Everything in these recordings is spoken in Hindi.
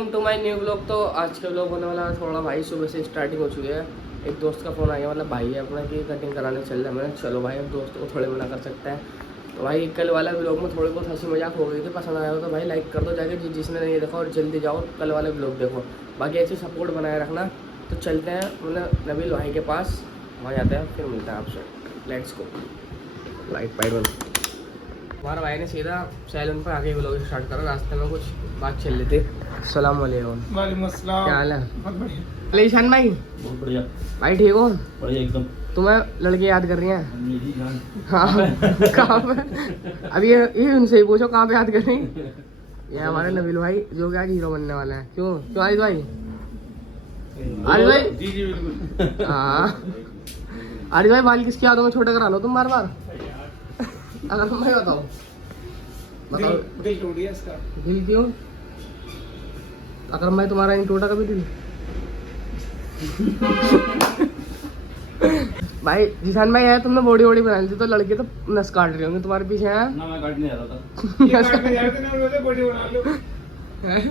Welcome to my new blog. तो आज का ब्लॉग होने वाला है थोड़ा भाई सुबह से स्टार्टिंग हो चुकी है। एक दोस्त का फ़ोन आ गया, मतलब भाई है अपना कि कटिंग कराने चल रहा है। मैंने चलो भाई अब दोस्त को थोड़े मना कर सकते हैं। तो भाई कल वाला ब्लॉग में थोड़ी बहुत हंसी मजाक हो गई थी। पसंद आया हो तो भाई लाइक कर दो जाके, जिसने नहीं देखा, और जल्दी जाओ कल वाले ब्लॉग देखो। बाकी ऐसे सपोर्ट बनाए रखना। तो चलते हैं मतलब नबील भाई के पास, वहाँ जाते हैं, फिर मिलते हैं आपसे। Let's go. लाइट पाइट बंद। हमारा भाई ने सीधा सैलून पर आके ब्लॉग स्टार्ट करा। रास्ते में कुछ बात चल रही थी। अस्सलाम वालेकुम। वालेकुम अस्सलाम। क्या हाल है? बहुत बढ़िया। अलीशान भाई? बहुत बढ़िया भाई ठीक हो? बढ़िया एकदम। तुम्हें लड़की याद कर रही हैं? मेरी जान। हाँ कहाँ पे? अब ये उनसे ही पूछो कहाँ पे याद कर रही? ये हमारे नबील भाई जो कि आज हीरो बनने वाला है। क्यों क्यों आरिफ भाई? आरिफ भाई? जी जी बिल्कुल। हाँ आरिफ भाई, बाल किसकी यादों में छोटे करा लो तुम बार बार? अगर तुम भाई बताओ दिल टूट गया इसका। दिल क्यों? अगर मैं तुम्हारा नहीं टूटा कभी दिल? भाई जिसान भाई है, तुमने बॉडी वॉडी बना ली थी तो लड़के तो नस काट रहे होंगे तुम्हारे पीछे हैं। ना मैं काटने जा रहा था। ये काटने जा रहे थे ना, बोले बॉडी बना लो। हैं?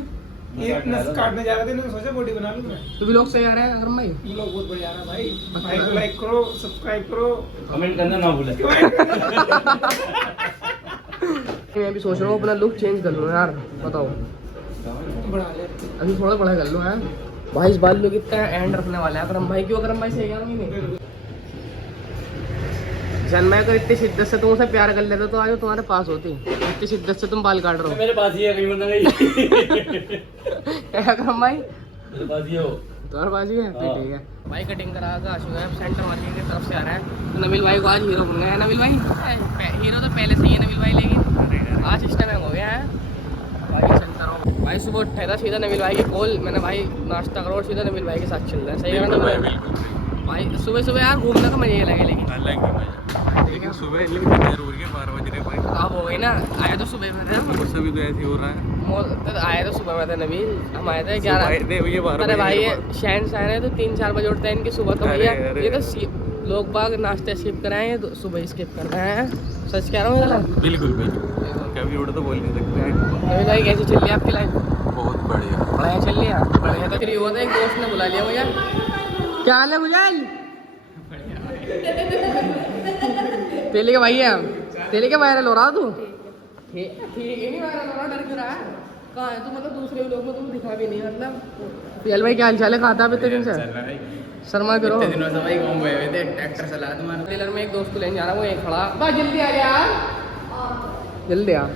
ये नस काटने जा रहे थे ना, सोचा बॉडी बना लूं मैं। तो भी लोग सही आ रहे हैं अगर भाई? ये लोग बहुत बढ़िया है भाई। भाई को लाइक करो, सब्सक्राइब करो, कमेंट करना ना भूले। मैं भी सोच रहा हूँ अपना लुक चेंज कर लूँ यार, बताओ। बढ़ा ले। अभी थोड़ा बड़ा कर लूँ है भाई। इस बार लोग इतना एंड रखने वाले हैं अकरम भाई। क्यों अकरम भाई? सही कह रहा हूँ नहीं? जन्म अगर इतनी शिद्दत से तुमसे प्यार कर लेते तो आज तुम्हारे पास होती। इतनी शिद्दत से तुम बाल काट रहे हो। मेरे पास ही है, कहीं बंदा नहीं। अकरम भाई मेरे पास ही हो। तुम्हारे पास ही है? फिर ठीक है भाई। कटिंग करा का चुका है, सेंटर वाली की तरफ से आ रहा है। तो नबील भाई को आज हीरो बन गया है। नबील भाई हीरो तो पहले से ही है नबील भाई, लेकिन आज सिस्टम हो गया है भाई। चलता रहो भाई। सुबह उठा था सीधा नबील भाई की कॉल, मैंने भाई नाश्ता करो और सीधा नबील भाई के साथ चल रहा है। सही है भाई? सुबह सुबह यार घूमने का मजा ही लगे, लेकिन सुबह लेकिन देर हो रही है, 12 बज रहे भाई। अब हो गई ना। आया तो सुबह में था, गुस्सा भी तो ऐसे हो रहा है। आया तो सुबह में था नबील। हम आए थे 11। अरे भाई ये शहनशाह है तो 3-4 बजे उठते हैं इनकी सुबह। तो भैया ये तो लोग बाग नाश्ते स्किप कराए हैं तो सुबह स्किप कर रहे हैं। सच कह रहा हूँ गलत? बिल्कुल बिल्कुल, कभी उड़ तो बोल नहीं सकते हैं। नबील भाई कैसी चल रही है आपकी लाइफ? बहुत बढ़िया। बढ़िया चल रही है। बढ़िया तो फ्री हुआ था, एक दोस्त ने बुला लिया मुझे। क्या हाल है गुजल? तेले के भाई है हम। तेले के वायरल हो रहा तू? ठीक है नहीं वायरल हो रहा, डर क्यों रहा है? कहाँ है तू? मतलब दूसरे लोग में तुम दिखा भी नहीं। मतलब पीएल भाई क्या हाल चाल है? कहाँ था अब इतने दिन से? शर्मा करो। इतने दिनों से भाई घूम गए थे, ट्रैक्टर चला तुम्हारा। ट्रेलर में एक दोस्त को लेने जा रहा हूँ, वो यहीं खड़ा। बस जल्दी आ यार, जल्दी आ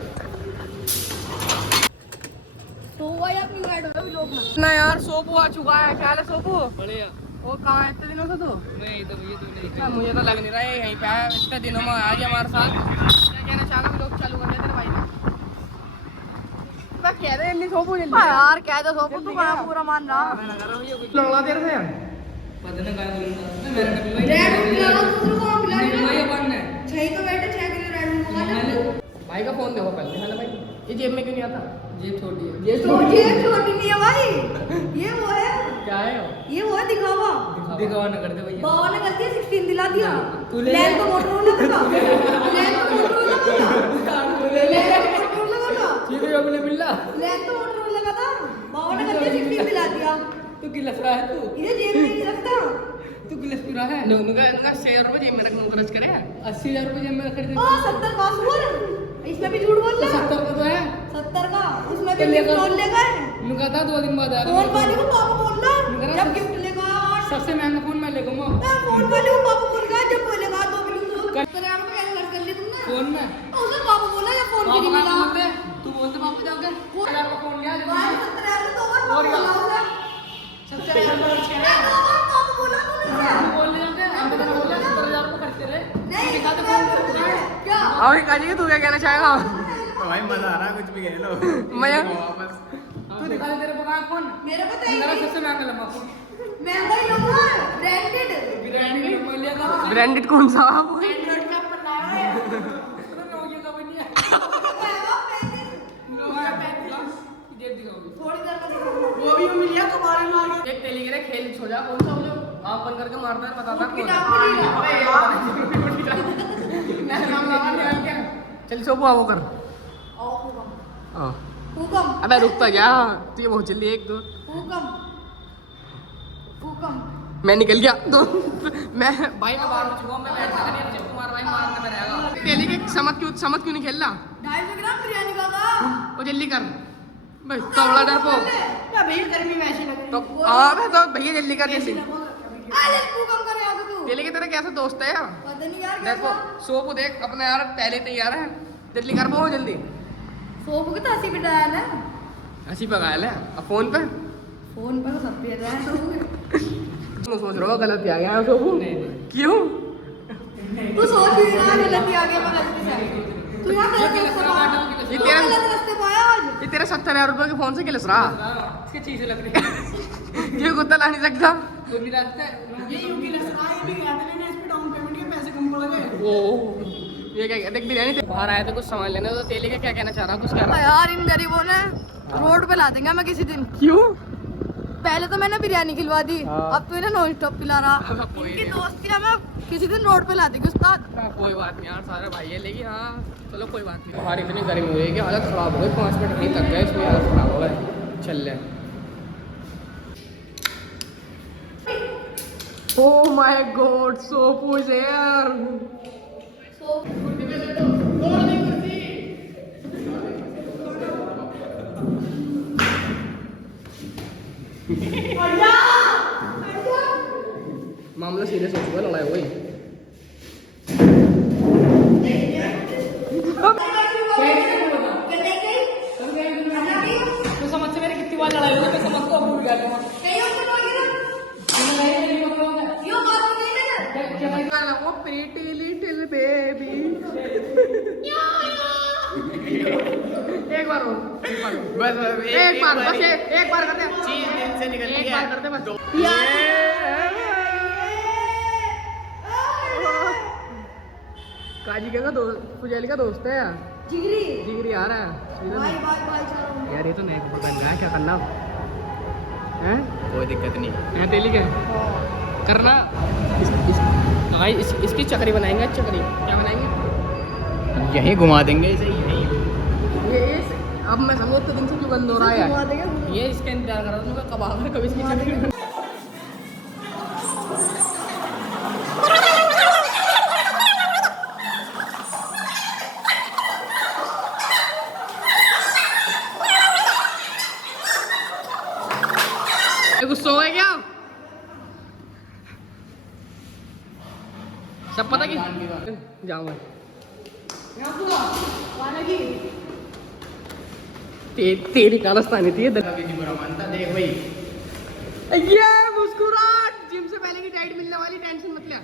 ना यार। सोपू आ चुका है। क्या हाल है सोपू? बढ़िया। वो कहाँ है इतने दिनों से? तो नहीं तो ये तो नहीं, मुझे तो लग नहीं रहा है यहीं पे है। इतने दिनों में आज हमारे साथ क्या कहना चाह रहा? लोग चालू कर दिया तेरे भाई ने। मैं कह रहे नहीं सोपू जल्दी यार कह दो सोपू, तू कहाँ पूरा मान रहा? लौड़ा तेरे से रेड पिला लो, दूसरे को पिला लो। छह तो बैठे, छह के लिए रेड मंगा ले। भाई का फोन देखो पहले। है ना भाई? ये जेब में क्यों नहीं आता? जेब छोटी है। ये छोटी नहीं है भाई, ये वो है। क्या है ये वो है दिखावा। दिखावा ना कर दे भैया। बाबा ने गलती 16 दिला दिया। तू ले लैंड तो मोटरोला था, लैंड तो मोटरोला था, लैंड तो मोटरोला था, ठीक है अपने बिल्ला। लैंड तो मोटरोला का था। बाबा ने गलती 16 दिला दिया। तू गिलस रहा है? तू इधर जेब में नहीं रखता। तू गिलस पी रहा है? नुका 100 रुपए जेब में रख, खर्च करे। 80,000 रुपए जेब में रख दे। 70 का सुअर, इसमें भी झूठ बोल रहा है। 70 का तो है। 70 का, उसमें भी गिफ्ट लोन ले गए। नुका था 2 दिन बाद आ फोन वाले को पापा बोल रहा जब गिफ्ट लेगा। सबसे महंगा फोन मैं ले लूंगा। फोन वाले को पापा बोल रहा जब बोलेगा 2 मिनट तो 70,000 रुपए कैसे खर्च कर लिए तुमने फोन में? उसने पापा बोला या फोन की नहीं मिला। तू बोलते पापा जाओगे 70,000 का फोन लिया। भाई 70,000 तो बार और क्या? बोला उसने। 70,000 का खर्च करे। दो बार पापा बोला तुमने। तू बोल जाओगे हम तो बोला 70,000 रुपए खर्च करे। नहीं दिखा दे फोन। क्या और काजी तू क्या कहना चाहेगा? भाई मजा आ रहा है, कुछ भी कह लो। मैं वापस तू दिखा दे तेरे पास फोन। मेरे को तो मेरा सबसे महंगा लंबा फोन। महंगा ही लूंगा, ब्रांडेड। ब्रांडेड मोबाइल लिया था। ब्रांडेड कौन सा? एंड्रॉइड का पन्ना है। नोकिया का भी नहीं है। थोड़ी देर में दिखाऊंगा। वो भी मिल गया तुम्हारे में। एक टेलीग्राम खेल सो जा। कौन सा मुझे आप बंद करके मारता है बताता उसकी कौन टाप भी नहीं रहा। है। चल सोपू आओ कर। आओ पूरा। हां तू हुकम अबे रुक तो जा, तू ये बहुत जल्दी एक दो हुकम हुकम मैं निकल गया तो मैं भाई मैं बाहर चुका मैं बैठ नहीं अब जब तुम्हारा भाई मारने में रहेगा। तेली के समझ क्यों नहीं खेल रहा? 250 ग्राम बिरयानी का था। वो जल्दी कर भाई, तोड़ा डर को क्या भैया गर्मी में ऐसी लग रही तो अबे तो भैया जल्दी कर जल्दी। अरे तू कम करे आगे तू तेली की तरह कैसा दोस्त है यार? पता नहीं यार देखो कैसा सो को देख अपना यार पहले तैयार है, जल्दी कर बहुत जल्दी। सोप को तो हंसी बिठाया ना हंसी पकाया ले अब फोन पे फोन पर तो सब पे रहा है तुम सोच रहे हो गलत आ गया सो को क्यों? तू सोच भी ना गलती आ गई मैं गलती से तू यहाँ गलत रास्ते पाया ये तू तेरा गलत रास्ते पाया आज ये तेरा 70,000 रुपए के फोन से किलस रहा इसके चीजें लग रही ये कुत्ता ला नहीं सकता। ये यूपी रहा ये भी गया था लेने इस पे डाउन पेमेंट के पैसे कम पड़ गए। ओ ये क्या देख बिरयानी बाहर आया था कुछ सामान लेने तो तेली का क्या कहना चाह रहा कुछ कह रहा? यार इन गरीबों ने रोड पे ला देंगे मैं किसी दिन। क्यों? पहले तो मैंने बिरयानी खिलवा दी हाँ। अब तो इन्हें नॉन स्टॉप खिला रहा कोई इनकी नहीं। दोस्ती है मैं किसी दिन रोड पे ला देगी उस्ताद। कोई बात नहीं यार सारे भाई है लेकिन हाँ चलो कोई बात नहीं। बाहर इतनी गर्मी हो रही है कि हालत ख़राब हो गई 5 मिनट नहीं तक गए इसमें हालत ख़राब हो गई। चल ले ओ माय गॉड सो पूछ यार मामला सीरियस हो चुका है, लड़ाई हुई। तो समझ से मेरी कितनी बार लड़ाई हुई तो समझ को अब भूल गया वो प्रीटी लिटिल बेबी एक बार हो बस एक बार बस एक बार करते हैं। चीज दिल से निकलती एक है। बार करते हैं बस काजी का दोस्त पुजाली का दोस्त है यार जिगरी जिगरी आ रहा है भाई भाई भाई चलो यार ये तो नया कपड़ा पहन रहा है क्या करना है? कोई दिक्कत नहीं। यहाँ तेली के करना इसकी चकरी बनाएंगे चकरी क्या बनाएंगे यही घुमा देंगे इसे यही। ये अब मैं समझो तो दिन से क्यों बंद हो रहा है घुमा यार? देंगे ये इसका इंतजार कर रहा हूँ कब आगे कभी इसकी घुमा चकरी देंगे। गुस्सा है क्या? सब पता कि जाओ भाई तेरी कारस्तानी थी मानता देख भाई ये मुस्कुराहट जिम से पहले की डाइट मिलने वाली टेंशन मत ले